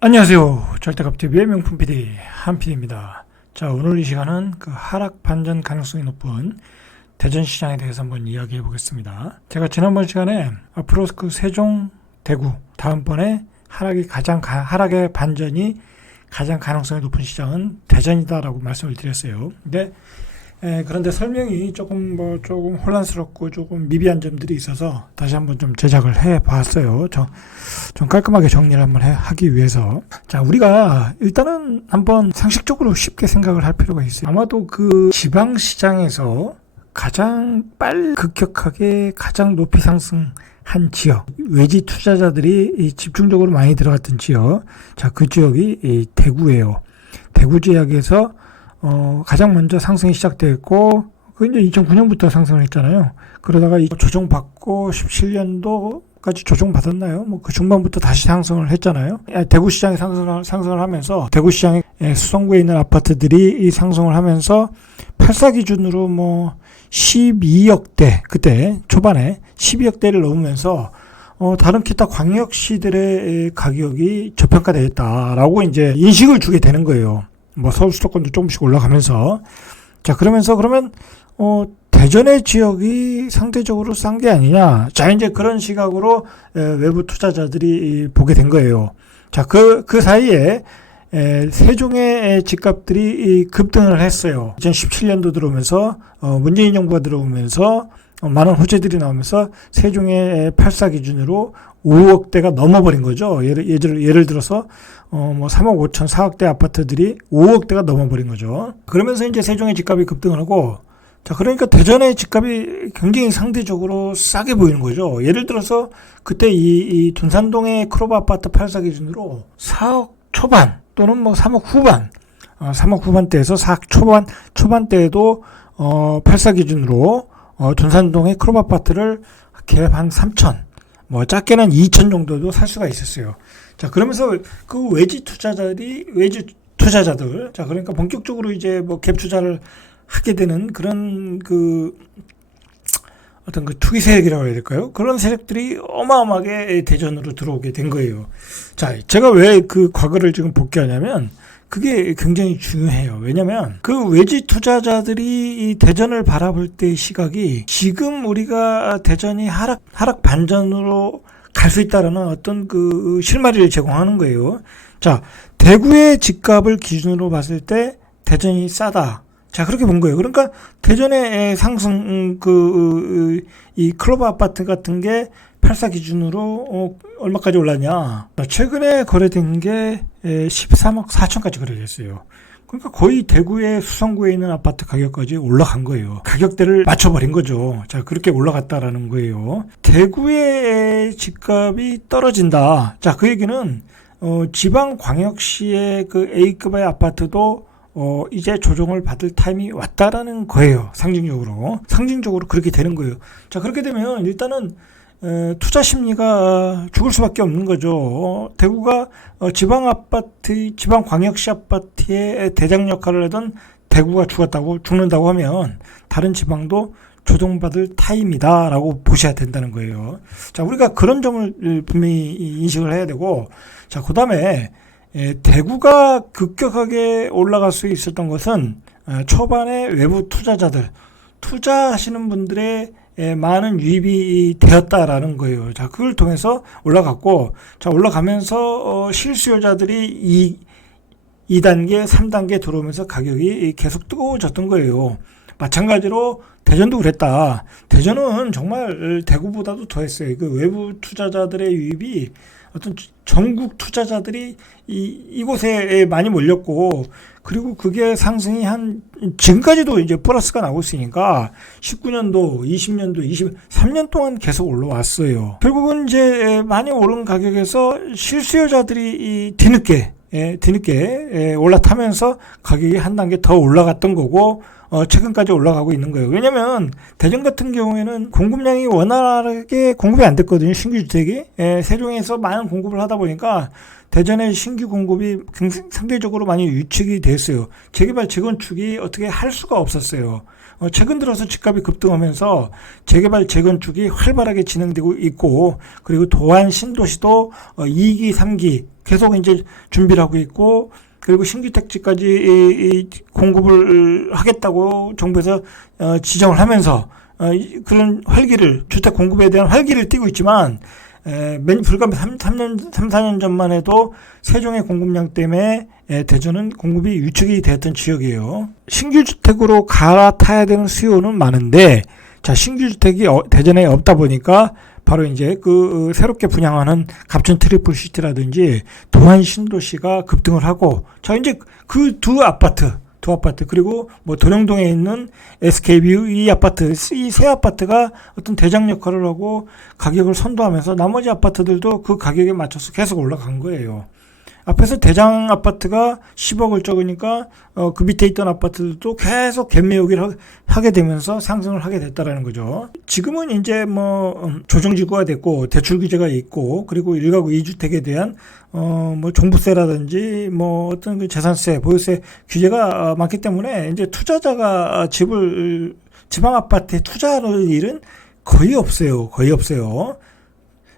안녕하세요. 절대값TV의 명품 PD 한PD입니다. 자, 오늘 이 시간은 그 하락 반전 가능성이 높은 대전 시장에 대해서 한번 이야기해 보겠습니다. 제가 지난번 시간에 앞으로 그 세종, 대구 다음번에 하락의 반전이 가장 가능성이 높은 시장은 대전이다라고 말씀을 드렸어요. 그런데 설명이 조금 혼란스럽고 조금 미비한 점들이 있어서 다시 한번 좀 제작을 해 봤어요. 좀 깔끔하게 정리를 한번 하기 위해서. 자, 우리가 일단은 한번 상식적으로 쉽게 생각을 할 필요가 있어요. 아마도 그 지방시장에서 가장 급격하게 가장 높이 상승한 지역, 외지 투자자들이 집중적으로 많이 들어갔던 지역. 자, 그 지역이 대구예요. 대구 지역에서 가장 먼저 상승이 시작됐고, 그 이제 2009년부터 상승을 했잖아요. 그러다가 조정받고 17년도까지 조정받았나요? 그 중반부터 다시 상승을 했잖아요. 대구 시장이 상승을 하면서, 대구 시장의 수성구에 있는 아파트들이 이 상승을 하면서 84 기준으로 12억대, 그때 초반에 12억대를 넘으면서 다른 기타 광역시들의 가격이 저평가되었다라고 이제 인식을 주게 되는 거예요. 서울 수도권도 조금씩 올라가면서. 자, 그러면 대전의 지역이 상대적으로 싼 게 아니냐. 자, 이제 그런 시각으로 외부 투자자들이 보게 된 거예요. 자, 그 사이에 세종의 집값들이 급등을 했어요. 2017년도 들어오면서 문재인 정부가 들어오면서 많은 호재들이 나오면서 세종의 84 기준으로 5억대가 넘어버린 거죠. 예를 들어서 3억 5천 4억대 아파트들이 5억대가 넘어버린 거죠. 그러면서 이제 세종의 집값이 급등을 하고, 자, 그러니까 대전의 집값이 굉장히 상대적으로 싸게 보이는 거죠. 예를 들어서 그때 이 둔산동의 크로바 아파트 84 기준으로 4억 초반 또는 3억 후반, 3억 후반대에서 4억 초반대에도 84 기준으로 둔산동의 크로바 아파트를 개합 한 3천, 작게는 2천 정도도 살 수가 있었어요. 자, 그러면서 그 외지 투자자들, 자, 그러니까 본격적으로 이제 갭 투자를 하게 되는 그런 어떤 투기 세력이라고 해야 될까요? 그런 세력들이 어마어마하게 대전으로 들어오게 된 거예요. 자, 제가 왜 그 과거를 지금 복귀하냐면, 그게 굉장히 중요해요. 왜냐면 그 외지 투자자들이 이 대전을 바라볼 때의 시각이 지금 우리가 대전이 하락 반전으로 갈 수 있다라는 어떤 그 실마리를 제공하는 거예요. 자, 대구의 집값을 기준으로 봤을 때 대전이 싸다. 자, 그렇게 본 거예요. 그러니까 대전의 상승 이 클로버 아파트 같은 게 84 기준으로 얼마까지 올랐냐? 최근에 거래된 게 13억 4천까지 거래됐어요. 그러니까 거의 대구의 수성구에 있는 아파트 가격까지 올라간 거예요. 가격대를 맞춰버린 거죠. 자, 그렇게 올라갔다라는 거예요. 대구의 집값이 떨어진다. 자, 그 얘기는 지방 광역시의 그 A급의 아파트도 이제 조정을 받을 타임이 왔다라는 거예요. 상징적으로 그렇게 되는 거예요. 자, 그렇게 되면 일단은 투자 심리가 죽을 수밖에 없는 거죠. 대구가 지방 광역시 아파트의 대장 역할을 하던 대구가 죽는다고 하면 다른 지방도 조정받을 타임이다라고 보셔야 된다는 거예요. 자, 우리가 그런 점을 분명히 인식을 해야 되고, 자, 그 다음에 대구가 급격하게 올라갈 수 있었던 것은 초반에 외부 투자하시는 분들의 많은 유입이 되었다라는 거예요. 자, 그걸 통해서 올라갔고, 자, 올라가면서 실수요자들이 2단계, 3단계 들어오면서 가격이 계속 뜨거워졌던 거예요. 마찬가지로 대전도 그랬다. 대전은 정말 대구보다도 더했어요. 그 외부 투자자들의 유입이 어떤 전국 투자자들이 이곳에 많이 몰렸고, 그리고 그게 상승이 지금까지도 이제 플러스가 나오고 있으니까 19년도, 20년도, 23년 동안 계속 올라왔어요. 결국은 이제 많이 오른 가격에서 실수요자들이 뒤늦게 올라타면서 가격이 한 단계 더 올라갔던 거고, 최근까지 올라가고 있는 거예요. 왜냐면 대전 같은 경우에는 공급량이 원활하게 공급이 안 됐거든요. 신규 주택이. 세종에서 많은 공급을 하다 보니까 대전의 신규 공급이 상대적으로 많이 위축이 됐어요. 재개발, 재건축이 어떻게 할 수가 없었어요. 최근 들어서 집값이 급등하면서 재개발, 재건축이 활발하게 진행되고 있고, 그리고 도안 신도시도 2기, 3기 계속 이제 준비를 하고 있고, 그리고 신규 택지까지 공급을 하겠다고 정부에서 지정을 하면서 그런 활기를, 주택 공급에 대한 활기를 띠고 있지만, 불과 4년 전만 해도 세종의 공급량 때문에 대전은 공급이 위축이 되었던 지역이에요. 신규 주택으로 갈아타야 되는 수요는 많은데, 자, 신규 주택이 대전에 없다 보니까 바로 이제 그 새롭게 분양하는 갑천 트리플 시티라든지 도안 신도시가 급등을 하고, 자, 이제 그 두 아파트 그리고 뭐 도령동에 있는 SK뷰 이 아파트, 이 세 아파트가 어떤 대장 역할을 하고 가격을 선도하면서 나머지 아파트들도 그 가격에 맞춰서 계속 올라간 거예요. 앞에서 대장 아파트가 10억을 적으니까 그 밑에 있던 아파트들도 계속 갭매우기를 하게 되면서 상승을 하게 됐다라는 거죠. 지금은 이제 뭐 조정지구가 됐고 대출 규제가 있고, 그리고 1가구 2주택에 대한 뭐 종부세라든지 뭐 어떤 그 재산세, 보유세 규제가 많기 때문에 이제 투자자가 지방 아파트에 투자할 일은 거의 없어요.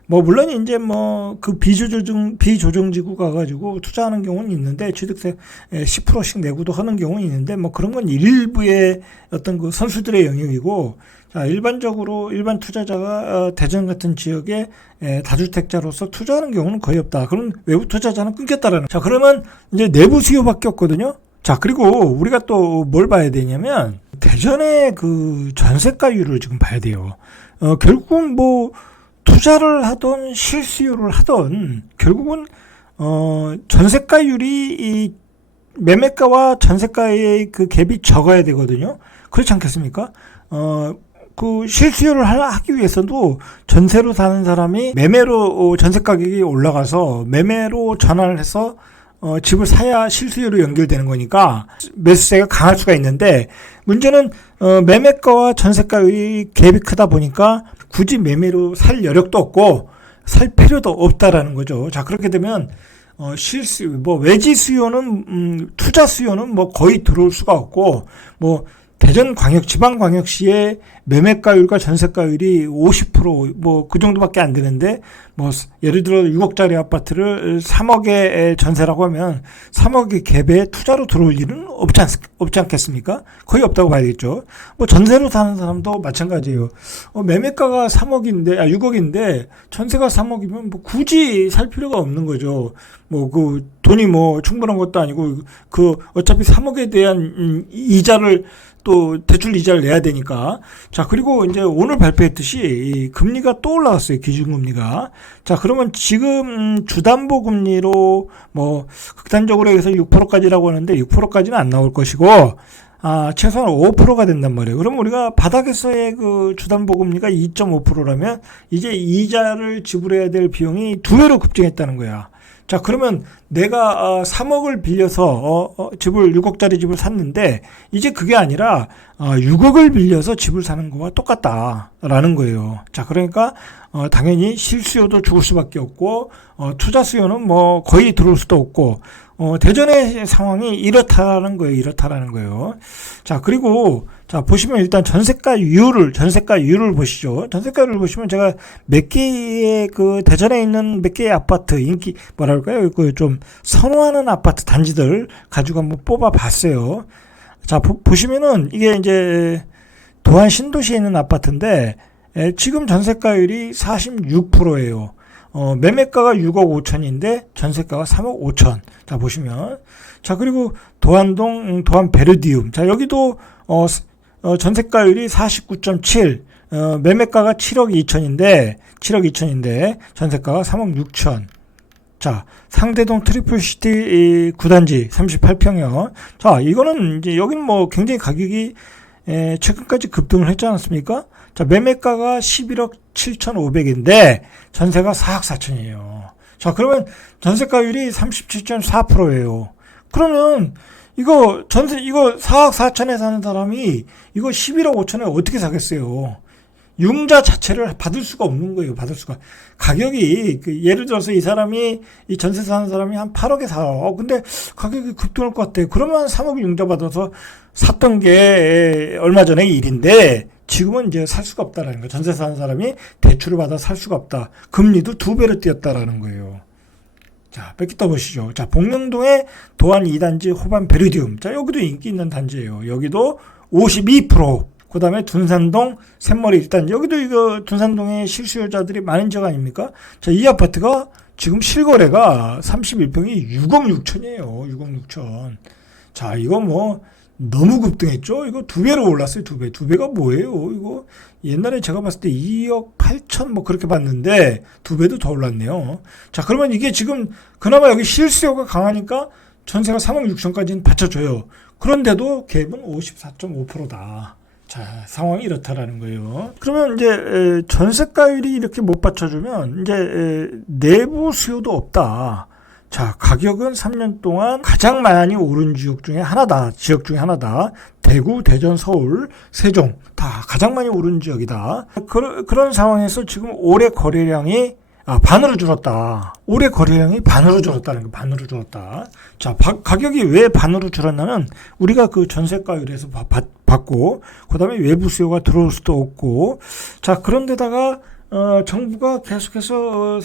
뭐 물론 이제 뭐 그 비조정지구 가가지고 투자하는 경우는 있는데, 취득세 10%씩 내고도 하는 경우는 있는데, 뭐 그런 건 일부의 어떤 그 선수들의 영역이고, 자, 일반적으로 일반 투자자가 대전 같은 지역에 다주택자로서 투자하는 경우는 거의 없다. 그럼 외부 투자자는 끊겼다라는. 자, 그러면 이제 내부 수요밖에 없거든요. 자, 그리고 우리가 또 뭘 봐야 되냐면 대전의 그 전세가율을 지금 봐야 돼요. 결국은 뭐 투자를 하던 실수요를 하던 결국은 전세가율이 이 매매가와 전세가의 그 갭이 적어야 되거든요. 그렇지 않겠습니까? 그 실수요를 하기 위해서도 전세로 사는 사람이 매매로 전세 가격이 올라가서 매매로 전환을 해서 집을 사야 실수요로 연결되는 거니까 매수세가 강할 수가 있는데, 문제는 매매가와 전세가의 갭이 크다 보니까 굳이 매매로 살 여력도 없고 살 필요도 없다라는 거죠. 자, 그렇게 되면 외지 수요는 투자 수요는 뭐 거의 들어올 수가 없고, 뭐 지방광역시의 매매가율과 전세가율이 50% 뭐 그 정도밖에 안 되는데, 뭐 예를 들어 6억짜리 아파트를 3억에 전세라고 하면 3억의 갭에 투자로 들어올 일은 없지 않겠습니까? 거의 없다고 봐야겠죠. 뭐 전세로 사는 사람도 마찬가지예요. 매매가가 6억인데 전세가 3억이면 뭐 굳이 살 필요가 없는 거죠. 뭐 그 돈이 뭐 충분한 것도 아니고, 그 어차피 3억에 대한 이자를 또 대출 이자를 내야 되니까. 자, 그리고 이제 오늘 발표했듯이 이 금리가 또 올라갔어요. 기준금리가. 자, 그러면 지금 주담보 금리로 뭐 극단적으로 해서 6%까지라고 하는데 6%까지는 안 나올 것이고, 최소한 5%가 된단 말이에요. 그럼 우리가 바닥에서의 그 주담보금리가 2.5%라면 이제 이자를 지불해야 될 비용이 2배로 급증했다는 거야. 자, 그러면 내가 3억을 빌려서 6억짜리 집을 샀는데 이제 그게 아니라 6억을 빌려서 집을 사는 거와 똑같다라는 거예요. 자, 그러니까 당연히 실수요도 죽을 수밖에 없고, 투자 수요는 뭐 거의 들어올 수도 없고, 대전의 상황이 이렇다라는 거예요. 자, 그리고 자, 보시면 일단 전세가율을 보시죠. 전세가율을 보시면 제가 몇 개의 그 대전에 있는 몇 개의 아파트 그 좀 선호하는 아파트 단지들 가지고 한번 뽑아 봤어요. 자, 보시면은 이게 이제 도안 신도시에 있는 아파트인데 지금 전세가율이 46%예요. 매매가가 6억 5천인데 전세가가 3억 5천. 자, 보시면. 자, 그리고 도안 베르디움. 자, 여기도 전세가율이 49.7. 매매가가 7억 2천인데 전세가가 3억 6천. 자, 상대동 트리플시티 9단지 38평형. 자, 이거는 이제 여기는 뭐 굉장히 가격이 최근까지 급등을 했지 않았습니까? 자, 매매가가 11억 7,500인데 전세가 4억 4천이에요. 자, 그러면 전세가율이 37.4%예요. 그러면 이거 4억 4천에 사는 사람이 이거 11억 5천에 어떻게 사겠어요? 융자 자체를 받을 수가 없는 거예요. 받을 수가. 가격이 예를 들어서 이 사람이 이 전세 사는 사람이 한 8억에 살아. 근데 가격이 급등할 것 같아. 그러면 3억 융자 받아서 샀던 게 얼마 전에 일인데 지금은 이제 살 수가 없다라는 거예요. 전세 사는 사람이 대출을 받아 살 수가 없다. 금리도 2배로 뛰었다라는 거예요. 자, 몇 개 떠보시죠. 자, 복명동의 도안 2단지 호반 베르디움. 자, 여기도 인기 있는 단지예요. 여기도 52%. 그 다음에 둔산동 샘머리 1단지. 여기도 이거 둔산동에 실수요자들이 많은 지역 아닙니까? 자, 이 아파트가 지금 실거래가 31평이 6억 6천이에요. 6억 6천. 자, 이거 뭐 너무 급등했죠? 이거 2배로 올랐어요. 2배. 2배가 뭐예요? 이거 옛날에 제가 봤을 때 2억 8천 뭐 그렇게 봤는데 2배도 더 올랐네요. 자, 그러면 이게 지금 그나마 여기 실수요가 강하니까 전세가 3억 6천까지는 받쳐줘요. 그런데도 갭은 54.5%다. 자, 상황이 이렇다라는 거예요. 그러면 이제 전세가율이 이렇게 못 받쳐주면 이제 내부 수요도 없다. 자, 가격은 3년 동안 가장 많이 오른 지역 중에 하나다. 지역 중에 하나다. 대구, 대전, 서울, 세종 다 가장 많이 오른 지역이다. 그런 상황에서 지금 올해 거래량이 반으로 줄었다. 올해 거래량이 반으로 줄었다는 거, 반으로 줄었다. 자, 가격이 왜 반으로 줄었냐면 우리가 그 전세가율에서 받고, 그 다음에 외부 수요가 들어올 수도 없고, 자, 그런데다가 정부가 계속해서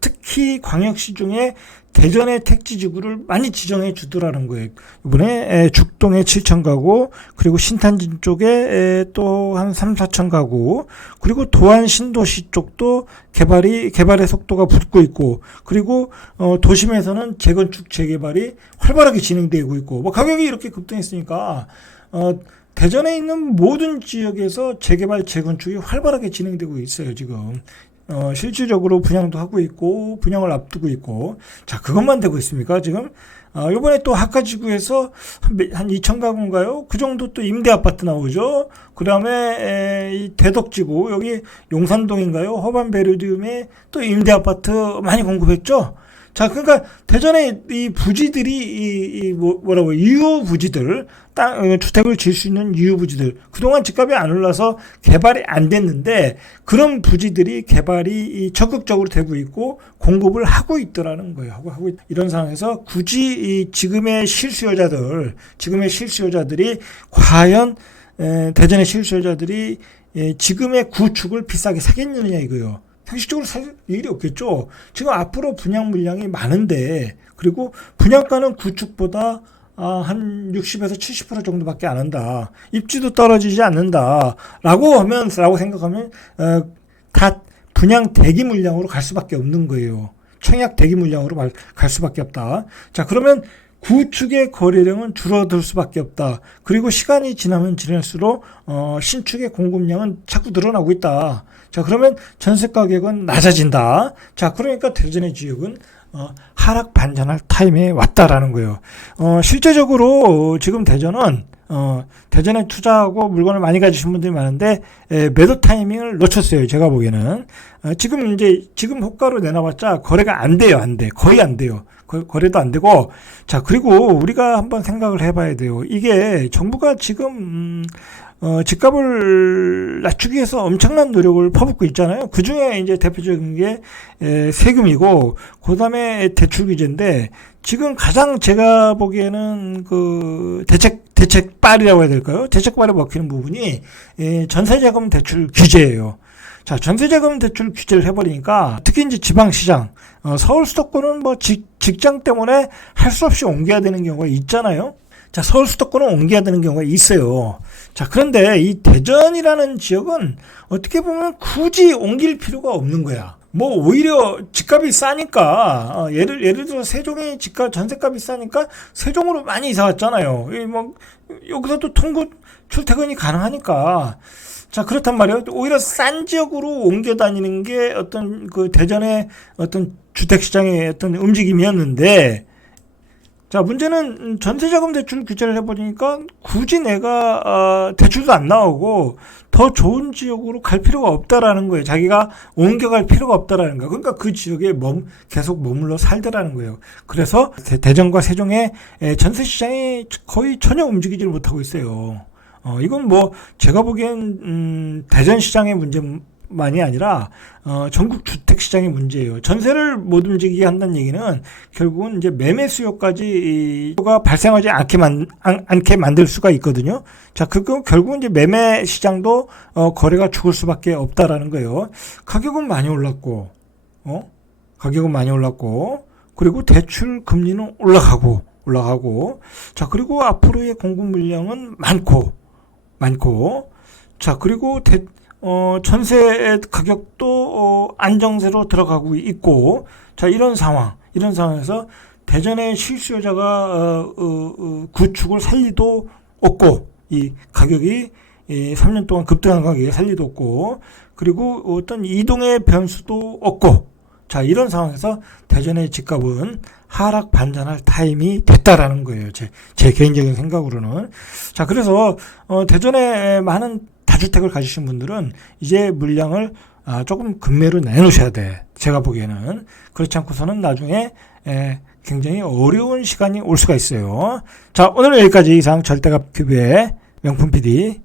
특히 광역시 중에 대전의 택지지구를 많이 지정해 주더라는 거예요. 이번에 죽동에 7천 가구, 그리고 신탄진 쪽에 또 한 3, 4천 가구, 그리고 도안 신도시 쪽도 개발의 속도가 붙고 있고, 그리고 도심에서는 재건축 재개발이 활발하게 진행되고 있고, 뭐 가격이 이렇게 급등했으니까 대전에 있는 모든 지역에서 재개발, 재건축이 활발하게 진행되고 있어요, 지금. 실질적으로 분양도 하고 있고, 분양을 앞두고 있고. 자, 그것만 되고 있습니까, 지금? 요번에 또 학가지구에서 한 2천 가구인가요? 그 정도 또 임대 아파트 나오죠? 그 다음에, 이 대덕지구, 여기 용산동인가요? 허반 베르디움에 또 임대 아파트 많이 공급했죠? 자, 그러니까 대전에 이 부지들이 뭐라고 유효 부지들, 주택을 지을 수 있는 유효 부지들, 그동안 집값이 안 올라서 개발이 안 됐는데 그런 부지들이 개발이 적극적으로 되고 있고 공급을 하고 있더라는 거예요. 이런 상황에서 굳이 이 지금의 실수요자들이 과연 대전의 실수요자들이 지금의 구축을 비싸게 사겠느냐 이거요. 상식적으로 살 일이 없겠죠. 지금 앞으로 분양 물량이 많은데, 그리고 분양가는 구축보다 한 60에서 70% 정도밖에 안 한다. 입지도 떨어지지 않는다. 라고 생각하면, 다 분양 대기 물량으로 갈 수밖에 없는 거예요. 청약 대기 물량으로 갈 수밖에 없다. 자, 그러면 구축의 거래량은 줄어들 수밖에 없다. 그리고 시간이 지나면 지날수록 신축의 공급량은 자꾸 늘어나고 있다. 자, 그러면 전세 가격은 낮아진다. 자, 그러니까 대전의 지역은 하락 반전할 타임에 왔다라는 거예요. 실제적으로 지금 대전은 대전에 투자하고 물건을 많이 가지신 분들이 많은데 매도 타이밍을 놓쳤어요. 제가 보기에는 지금 호가로 내놔봤자 거래가 안 돼요. 거의 안 돼요. 거래도 안 되고. 자, 그리고 우리가 한번 생각을 해봐야 돼요. 이게 정부가 지금 집값을 낮추기 위해서 엄청난 노력을 퍼붓고 있잖아요. 그 중에 이제 대표적인 게 세금이고, 그 다음에 대출 규제인데, 지금 가장 제가 보기에는 그 대책발이라고 해야 될까요? 대책발에 먹히는 부분이 전세자금 대출 규제예요. 자, 전세자금 대출 규제를 해버리니까 특히 이제 지방시장, 서울 수도권은 뭐 직장 때문에 할 수 없이 옮겨야 되는 경우가 있잖아요. 자, 서울 수도권은 옮겨야 되는 경우가 있어요. 자, 그런데 이 대전이라는 지역은 어떻게 보면 굳이 옮길 필요가 없는 거야. 뭐 오히려 집값이 싸니까 예를 들어 세종이 전세값이 싸니까 세종으로 많이 이사 왔잖아요. 뭐 여기서도 통근 출퇴근이 가능하니까. 자, 그렇단 말이에요. 오히려 싼 지역으로 옮겨 다니는 게 어떤 그 대전의 어떤 주택시장의 어떤 움직임이었는데, 자, 문제는 전세자금 대출 규제를 해버리니까 굳이 내가 대출도 안 나오고 더 좋은 지역으로 갈 필요가 없다라는 거예요. 자기가 옮겨갈 필요가 없다라는 거예요. 그러니까 그 지역에 계속 머물러 살더라는 거예요. 그래서 대전과 세종의 전세 시장이 거의 전혀 움직이지를 못하고 있어요. 이건 뭐 제가 보기엔 대전 시장의 문제만이 아니라 전국 주택 시장의 문제예요. 전세를 못 움직이게 한다는 얘기는 결국은 이제 매매 수요가 발생하지 않게 만들 수가 있거든요. 자, 그거 결국은 이제 매매 시장도 거래가 죽을 수밖에 없다라는 거예요. 가격은 많이 올랐고, 그리고 대출 금리는 올라가고, 자, 그리고 앞으로의 공급 물량은 많고, 자, 그리고 전세 가격도 안정세로 들어가고 있고, 자, 이런 상황에서 대전의 실수요자가 구축을 살 리도 없고, 이 가격이 3년 동안 급등한 가격에 살 리도 없고, 그리고 어떤 이동의 변수도 없고, 자, 이런 상황에서 대전의 집값은 하락 반전할 타임이 됐다라는 거예요. 제 개인적인 생각으로는. 자, 그래서 대전에 많은 다주택을 가지신 분들은 이제 물량을 조금 급매로 내놓으셔야 돼. 제가 보기에는. 그렇지 않고서는 나중에 굉장히 어려운 시간이 올 수가 있어요. 자, 오늘은 여기까지 이상 절대값 큐브의 명품 PD